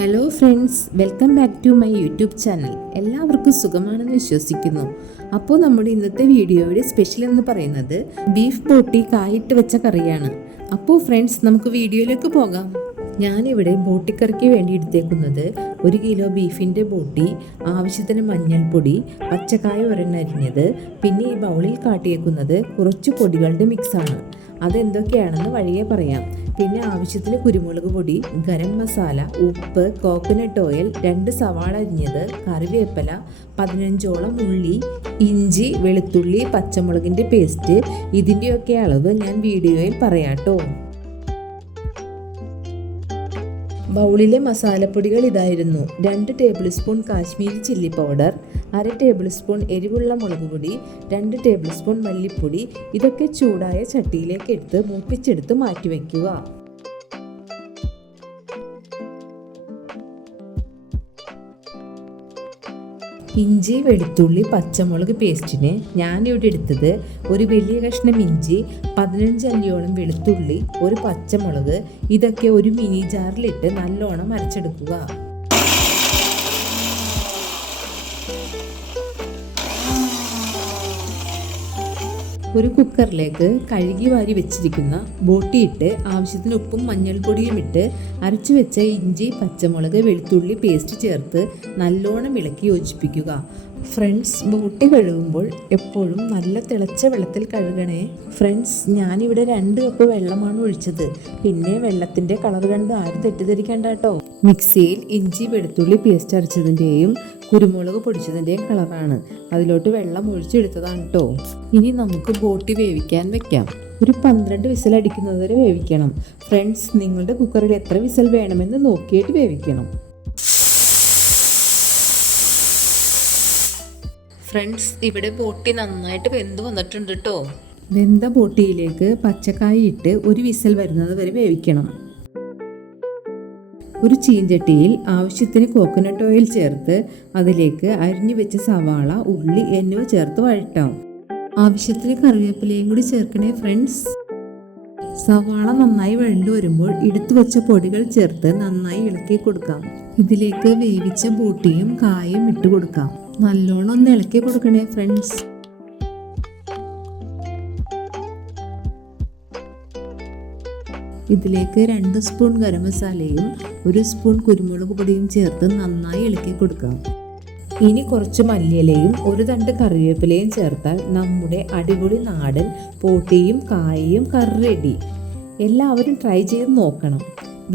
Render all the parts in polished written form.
Hello friends, welcome back to my YouTube channel. എല്ലാവർക്കും സുഖമാണെന്ന് വിശ്വസിക്കുന്നു. അപ്പോൾ നമ്മുടെ ഇന്നത്തെ വീഡിയോയുടെ സ്പെഷ്യൽ എന്ന് പറയുന്നത് ബീഫ് ബോട്ടി കായിട്ട് വെച്ച കറിയാണ്. അപ്പോൾ ഫ്രണ്ട്സ്, നമുക്ക് വീഡിയോയിലേക്ക് പോകാം. ഞാനിവിടെ ബോട്ടിക്കറിക്ക് വേണ്ടി എടുത്തേക്കുന്നത് 1 കിലോ ബീഫിൻ്റെ ബോട്ടി, ആവശ്യത്തിന് മഞ്ഞൾപ്പൊടി, പച്ചക്കായ ഒരെണ്ണരിഞ്ഞത്, പിന്നെ ഈ ബൗളിൽ കാട്ടിയേക്കുന്നത് കുറച്ച് പൊടികളുടെ മിക്സാണ്. അതെന്തൊക്കെയാണെന്ന് വഴിയെ പറയാം. പിന്നെ ആവശ്യത്തിന് കുരുമുളക് പൊടി, ഗരം മസാല, ഉപ്പ്, കോക്കനട്ട് ഓയിൽ, 2 സവാള അരിഞ്ഞത്, കറിവേപ്പില, 15ഓളം ഉള്ളി, ഇഞ്ചി, വെളുത്തുള്ളി, പച്ചമുളകിൻ്റെ പേസ്റ്റ്. ഇതിൻ്റെയൊക്കെ അളവ് ഞാൻ വീഡിയോയിൽ പറയാട്ടോ. ബൗളിലെ മസാലപ്പൊടികൾ ഇതായിരുന്നു: 2 table spoon Kashmiri chilli powder, 1/2 table spoon എരിവുള്ള മുളക് പൊടി, 2 ടേബിൾ സ്പൂൺ മല്ലിപ്പൊടി. ഇതൊക്കെ ചൂടായ ചട്ടിയിലേക്ക് എടുത്ത് മൂപ്പിച്ചെടുത്ത് മാറ്റിവെക്കുക. ഇഞ്ചി, വെളുത്തുള്ളി, പച്ചമുളക് പേസ്റ്റിന് ഞാനിവിടെ എടുത്തത് 1 വലിയ കഷ്ണം ഇഞ്ചി, 15 അല്ലിയോളം വെളുത്തുള്ളി, 1 പച്ചമുളക്. ഇതൊക്കെ ഒരു മിനി ജാറിലിട്ട് നല്ലോണം അരച്ചെടുക്കുക. ഒരു കുക്കറിലേക്ക് കഴുകി വാരി വെച്ചിരിക്കുന്ന ബോട്ടിയിട്ട് ആവശ്യത്തിന് ഉപ്പും മഞ്ഞൾപ്പൊടിയും ഇട്ട് അരച്ചു വെച്ച ഇഞ്ചി, പച്ചമുളക്, വെളുത്തുള്ളി പേസ്റ്റ് ചേർത്ത് നല്ലോണം ഇളക്കി യോജിപ്പിക്കുക. ഫ്രണ്ട്സ്, ബോട്ടി കഴുകുമ്പോൾ എപ്പോഴും നല്ല തിളച്ച വെള്ളത്തിൽ കഴുകണേ. ഫ്രണ്ട്സ്, ഞാനിവിടെ 2 കപ്പ് വെള്ളമാണ് ഒഴിച്ചത്. പിന്നെ വെള്ളത്തിൻ്റെ കളർ കണ്ട് ആരും തെറ്റിദ്ധരിക്കേണ്ട കേട്ടോ. മിക്സിയിൽ ഇഞ്ചി, വെളുത്തുള്ളി പേസ്റ്റ് അരച്ചതിൻ്റെയും കുരുമുളക് പൊടിച്ചതിൻ്റെയും കളറാണ്. അതിലോട്ട് വെള്ളം ഒഴിച്ചെടുത്തതാണ് കേട്ടോ. ഇനി നമുക്ക് ബോട്ടി വേവിക്കാൻ വെക്കാം. ഒരു 12 വിസിൽ അടിക്കുന്നത് വരെ വേവിക്കണം. ഫ്രണ്ട്സ്, നിങ്ങളുടെ കുക്കറിൽ എത്ര വിസിൽ വേണമെന്ന് നോക്കിയിട്ട് വേവിക്കണം. ഫ്രണ്ട്സ്, ഇവിടെ ബോട്ടി നന്നായിട്ട് വെന്ത് വന്നിട്ടുണ്ട് കേട്ടോ. വെന്ത ബോട്ടിയിലേക്ക് പച്ചക്കായ ഇട്ട് 1 വിസിൽ വരുന്നത് വരെ വേവിക്കണം. ഒരു ചീഞ്ചട്ടിയിൽ ആവശ്യത്തിന് കോക്കനട്ട് ഓയിൽ ചേർത്ത് അതിലേക്ക് അരിഞ്ഞു വെച്ച സവാള, ഉള്ളി എന്നിവ ചേർത്ത് വഴറ്റാം. ആവശ്യത്തിന് കറിവേപ്പിലയും കൂടി ചേർക്കണേ ഫ്രണ്ട്സ്. സവാള നന്നായി വഴണ്ടു വരുമ്പോൾ എടുത്തു വെച്ച പൊടികൾ ചേർത്ത് നന്നായി ഇളക്കി കൊടുക്കാം. ഇതിലേക്ക് വേവിച്ച ബോട്ടിയും കായും ഇട്ട് കൊടുക്കാം. നല്ലോണം ഒന്ന് ഇളക്കി കൊടുക്കണേ ഫ്രണ്ട്സ്. ഇതിലേക്ക് 2 സ്പൂൺ ഗരം മസാലയും 1 സ്പൂൺ കുരുമുളക് പൊടിയും ചേർത്ത് നന്നായി ഇളക്കി കൊടുക്കാം. ഇനി കുറച്ച് മല്ലിയിലയും 1 തണ്ട് കറിവേപ്പിലയും ചേർത്താൽ നമ്മുടെ അടിപൊളി നാടൻ ബോട്ടിയും കായയും കറി റെഡി. എല്ലാവരും ട്രൈ ചെയ്ത് നോക്കണം.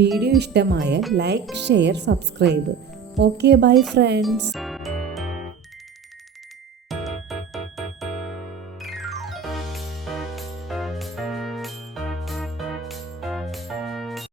വീഡിയോ ഇഷ്ടമായ like, share, subscribe. Okay, bye friends.